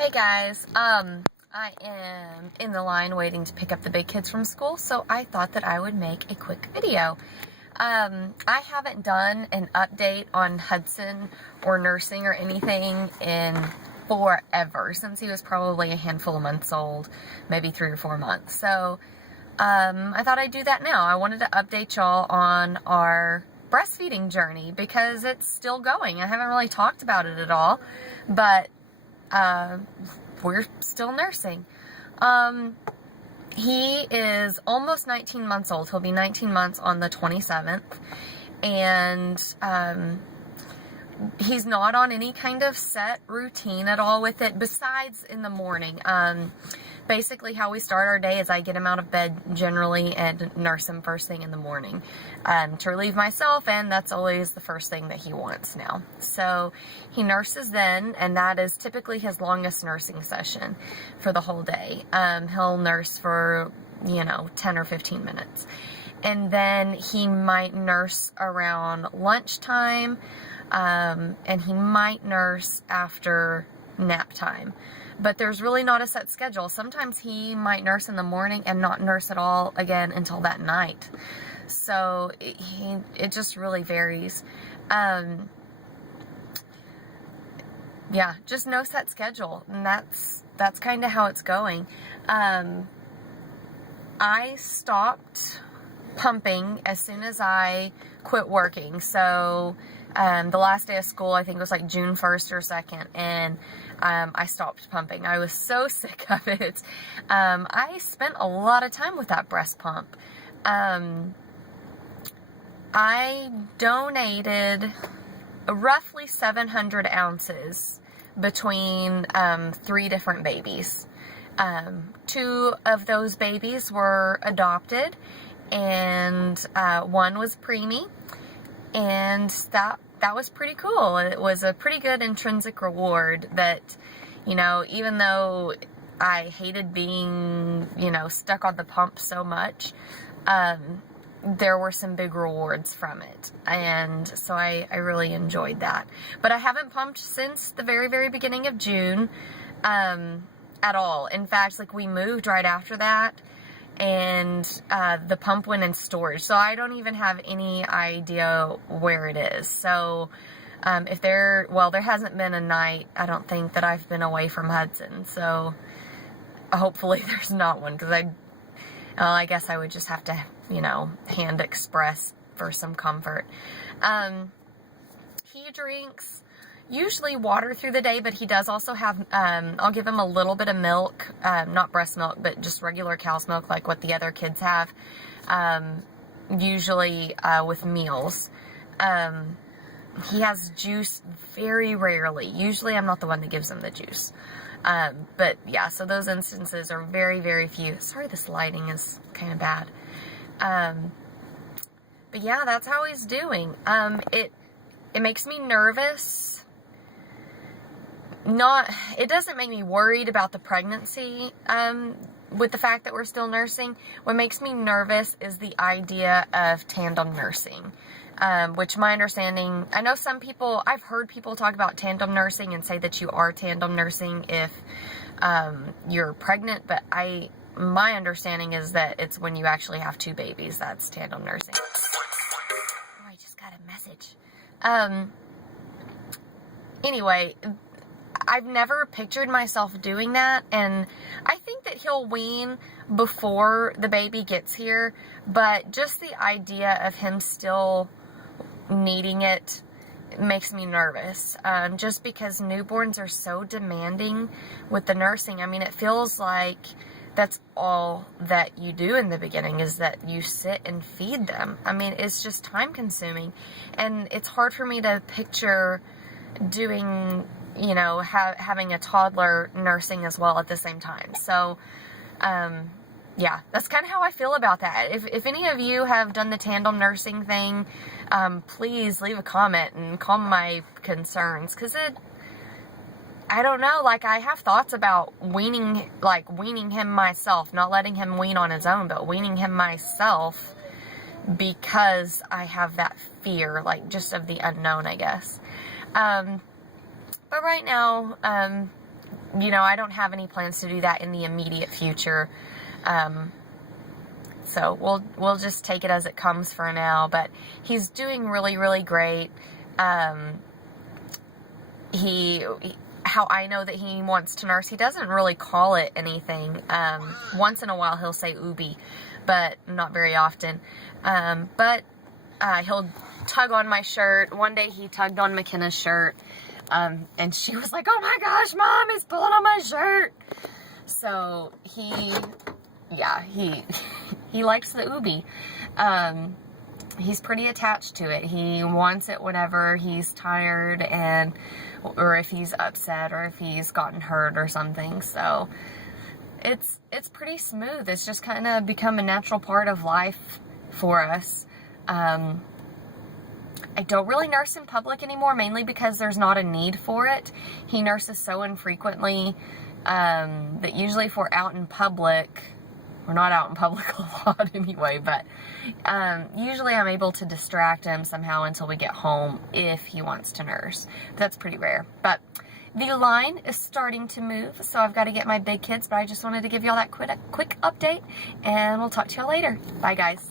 Hey guys, I am in the line waiting to pick up the big kids from school, so I thought that I would make a quick video. I haven't done an update on Hudson or nursing or anything in forever, since he was probably a handful of months old, maybe 3 or 4 months. So, I thought I'd do that now. I wanted to update y'all on our breastfeeding journey because it's still going. I haven't really talked about it at all, but we're still nursing. He is almost 19 months old. He'll be 19 months on the 27th. And, he's not on any kind of set routine at all with it, besides in the morning. Basically how we start our day is I get him out of bed generally and nurse him first thing in the morning, to relieve myself, and that's always the first thing that he wants now. So he nurses then, and that is typically his longest nursing session for the whole day. He'll nurse for, 10 or 15 minutes. And then he might nurse around lunchtime, and he might nurse after nap time. But there's really not a set schedule. Sometimes he might nurse in the morning and not nurse at all again until that night. So it just really varies. Yeah, just no set schedule, and that's kind of how it's going. I stopped pumping as soon as I quit working. So the last day of school, I think it was like June 1st or 2nd, and I stopped pumping. I was so sick of it. I spent a lot of time with that breast pump. I donated roughly 700 ounces between 3 different babies. 2 of those babies were adopted, and 1 was preemie, and that was pretty cool. It was a pretty good intrinsic reward that, even though I hated being, stuck on the pump so much, there were some big rewards from it. And so I really enjoyed that. But I haven't pumped since the very, very beginning of June, at all. In fact, we moved right after that, and the pump went in storage, so I don't even have any idea where it is. So there hasn't been a night, I don't think, that I've been away from Hudson, so hopefully there's not one, because I guess I would just have to, hand express for some comfort. He drinks usually water through the day, but he does also have, I'll give him a little bit of milk, not breast milk, but just regular cow's milk, like what the other kids have, usually with meals. He has juice very rarely. Usually I'm not the one that gives him the juice. But yeah, so those instances are very, very few. Sorry, this lighting is kind of bad. But yeah, that's how he's doing. It makes me nervous. It doesn't make me worried about the pregnancy, with the fact that we're still nursing. What makes me nervous is the idea of tandem nursing, which my understanding, I know I've heard people talk about tandem nursing and say that you are tandem nursing if, you're pregnant, but my understanding is that it's when you actually have 2 babies, that's tandem nursing. Oh, I just got a message. Anyway, I've never pictured myself doing that, and I think that he'll wean before the baby gets here, but just the idea of him still needing it makes me nervous, just because newborns are so demanding with the nursing. I mean, it feels like that's all that you do in the beginning, is that you sit and feed them. I mean, it's just time consuming, and it's hard for me to picture doing, having a toddler nursing as well at the same time. So, yeah, that's kind of how I feel about that. If any of you have done the tandem nursing thing, please leave a comment and calm my concerns, because I don't know, I have thoughts about weaning him myself, not letting him wean on his own, but weaning him myself, because I have that fear, just of the unknown, I guess. But right now, you know, I don't have any plans to do that in the immediate future. So we'll just take it as it comes for now. But he's doing really, really great. How I know that he wants to nurse, he doesn't really call it anything. Once in a while he'll say "ooby," but not very often. But he'll tug on my shirt. One day he tugged on McKenna's shirt, and she was like, "Oh my gosh, Mom, he's pulling on my shirt." So he likes the ooby. He's pretty attached to it. He wants it whenever he's tired, or if he's upset, or if he's gotten hurt or something. So it's pretty smooth. It's just kind of become a natural part of life for us. I don't really nurse in public anymore, mainly because there's not a need for it. He nurses so infrequently that usually if we're out in public, we're not out in public a lot anyway, but usually I'm able to distract him somehow until we get home if he wants to nurse. That's pretty rare. But the line is starting to move, so I've got to get my big kids, but I just wanted to give y'all that quick update, and we'll talk to y'all later. Bye, guys.